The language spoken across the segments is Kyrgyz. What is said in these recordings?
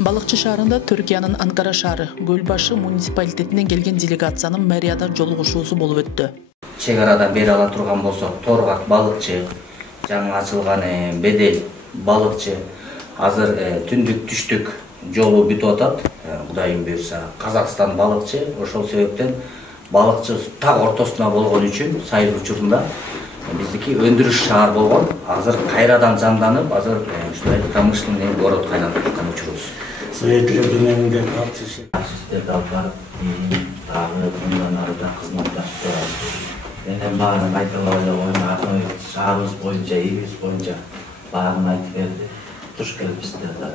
Balıkçı şahrında Türkiye'nin Ankara şahrı Gölbaşı munisipalitetinden gelgen delegatsiyanın mэрiyada жолугушуусу болуп өттү. Çegaradan beri ala turgan bolsok, Torgak balıkçı, жаңы açılgan Bedel balıkçı, hazır tündük düştük жолу бүтүп атат. Kudayım buyursa, Kazakistan balıkçı, ошол себептен balıkçı tak ortasına болгон үчүн Сайыз учурунда биздики өндүрүш шаар болгон, азыр кайрадан жанданып, азыр промышленный город кайланып аткан учурубуз. Sovyetler döneminde tartışır. Faşistlerdi alып дагы мындан ары да кызматташты. Менен баарын айтылып эле коймой, шаарыбыз боюнча, элибиз боюнча баарын айтып берди. Туш келипсиздер да.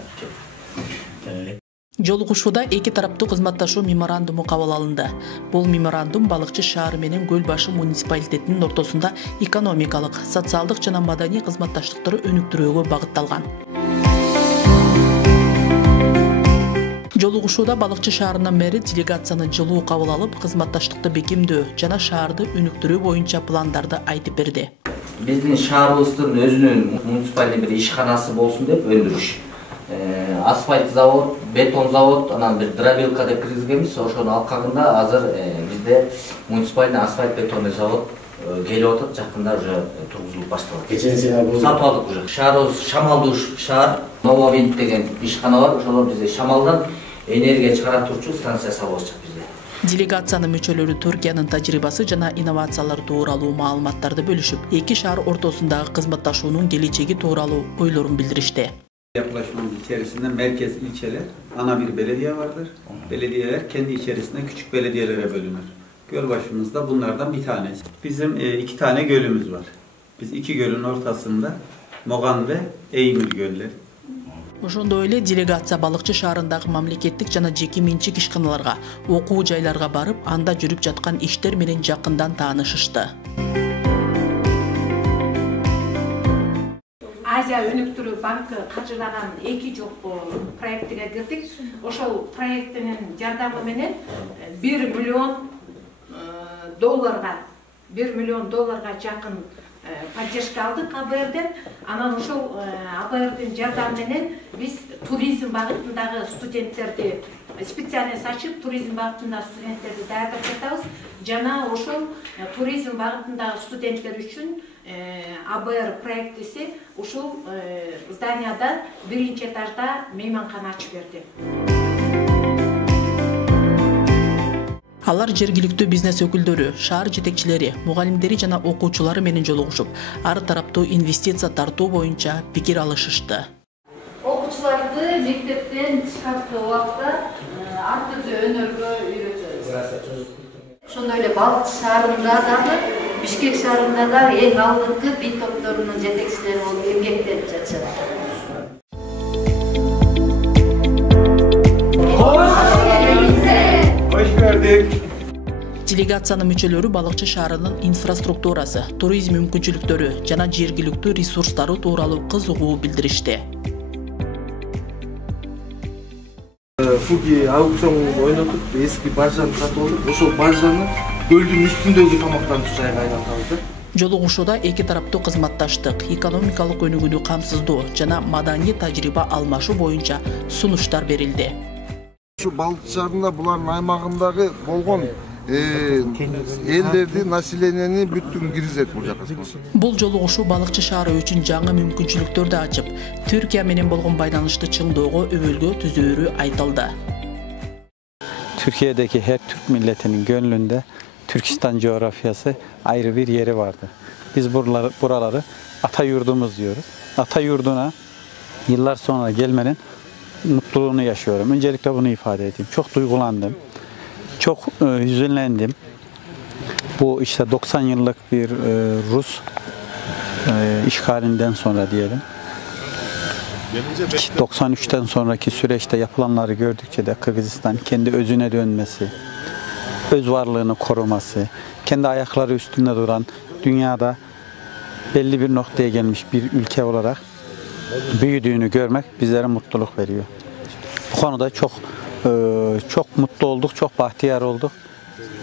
Жолугушууда эки тараптуу кызматташуу меморандуму кабыл алынды. Бул меморандум Балыкчы шаары менен Гөлбашы муниципалитетинин ортосунда экономикалык, социалдык жана маданий кызматташтыктарды өнүктүрүүгө багытталган. Жолугушууда Балыкчы шаарынын мэри делегацияны жылуу кабыл алып, кызматташтыкты бекемдөө жана шаарды өнүктүрүү боюнча пландарды айтып берди. Биздин шаарыбыздын өзүнүн муниципалдык бир ишканасы болсун деп өндүрүш. Асфальт завод, бетон завод, анан бир дробилка деп киргизгенбиз. Ошонун алкагында азыр бизде муниципальный асфальт бетонный завод келип атат, жакында уже тургузулуп башталат. Geçen sene bu Сатып алдык уже. Шаарыбыз шамалдуу шаар, Нововинт деген ишкана бар. Ошолор бизде шамалдан энергия чыгара турчу станция салып атышат бизде. Делегациянын мүчөлөрү Түркиянын тажрыйбасы жана инновациялар тууралуу маалыматтарды бөлүшүп, эки шаар ортосундагы кызматташуунун келечеги тууралуу ойлорун билдиришти. Yaklaşmamız içerisinde merkez ilçeler, ana bir belediye vardır. Belediyeler kendi içerisinde küçük belediyelere bölünür. Gölbaşımız da bunlardan bir tanesi. Bizim iki tane gölümüz var. Biz iki gölün ortasında Mogan ve Eymir gölleri. Ошондой эле делегация Балыкчы шаарындагы мамлекеттик жана жеке менчик ишканаларга, окуу жайларга барып, анда жүрүп жаткан иштер менен жакындан таанышышты. Азия өнүктүрүү банкы каржылаган эки жолку проектиге кирдик. Ошол проекттин жардамы менен 1 миллион долларга жакын поддержка алдык АБРден. Анан ошол АБРдин жардамы менен биз туризм багытындагы студенттерди специальность ачып, туризм багытындагы студенттерди даярдап жатабыз. Жана ошол туризм багытындагы студенттер үчүн АБР проектиси ушул зданияда биринчи этажда мейманкана ачып берди. Алар жергиликтүү бизнес өкүлдөрү, шаар жетекчилери, мугалимдери жана окуучулары менен жолугушуп, ар тараптуу инвестиция тартуу боюнча пикир алышышты. Окуучуларды мектептен чыгарткы убакта ар түрдүү өнөргө үйрөтөбүз. Ошондой эле Балыкчы шаарында дагы, Бишкек шаарында да эң алдыңкы би топторунун жетекчилери болуп эмгектенип жатышат. Hoş gördük. Делегациянын мүчөлөрү Балыкчы шаарынын инфраструктурасы, туризм мүмкүнчүлүктөрү жана жергиликтүү ресурстары тууралуу кызыгуу билдиришти. Fugi auksion oynatып, eski barjаны сатып алдык. Ошол баржаны көлдүн үстүндөгү тамактануучу жайга айлантабыз. Жолугушууда эки тараптуу кызматташтык, экономикалык өнүгүүнү камсыздоо жана маданий тажрыйба алмашуу боюнча сунуштар берилди. Şu Balıkçı şаарында булардын аймагындагы болгон элдерди, населенияны бүттүн киргизет бул жака. Бул жолугушуу Балыкчы шаары үчүн жаңы мүмкүнчүлүктөрдү ачып, Түркия менен болгон байланышты чыңдоого өбөлгө түзөөрү айтылды. Türkiye'deki her Türk milletinin gönlünde Türkistan coğrafyası ayrı bir yeri vardır. Biz buraları ata yurdumuz diyoruz. Ata yurduna yıllar sonra gelmenin mutluluğunu yaşıyorum. Öncelikle bunu ifade edeyim. Çok duygulandım. Çok hüzünlendim. Bu işte 90 yıllık bir Rus işgalinden sonra diyelim. 93'ten sonraki süreçte yapılanları gördükçe de Kırgızistan kendi özüne dönmesi, öz varlığını koruması, kendi ayakları üstünde duran, dünyada belli bir noktaya gelmiş bir ülke olarak büyüdüğünü görmek bizlere mutluluk veriyor. Bu konuda çok mutlu olduk, çok bahtiyar olduk,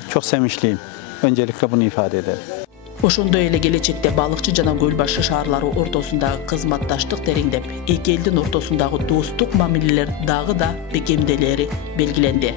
çok sevinçliyim. Öncelikle bunu ifade ederim. Ошондой эле келечекте Балыкчы жана Көл Башы шаарлары ортосундагы кызматташтык тереңдеп, эки элдин ортосундагы достук мамилелер дагы да бекемделери белгиленди.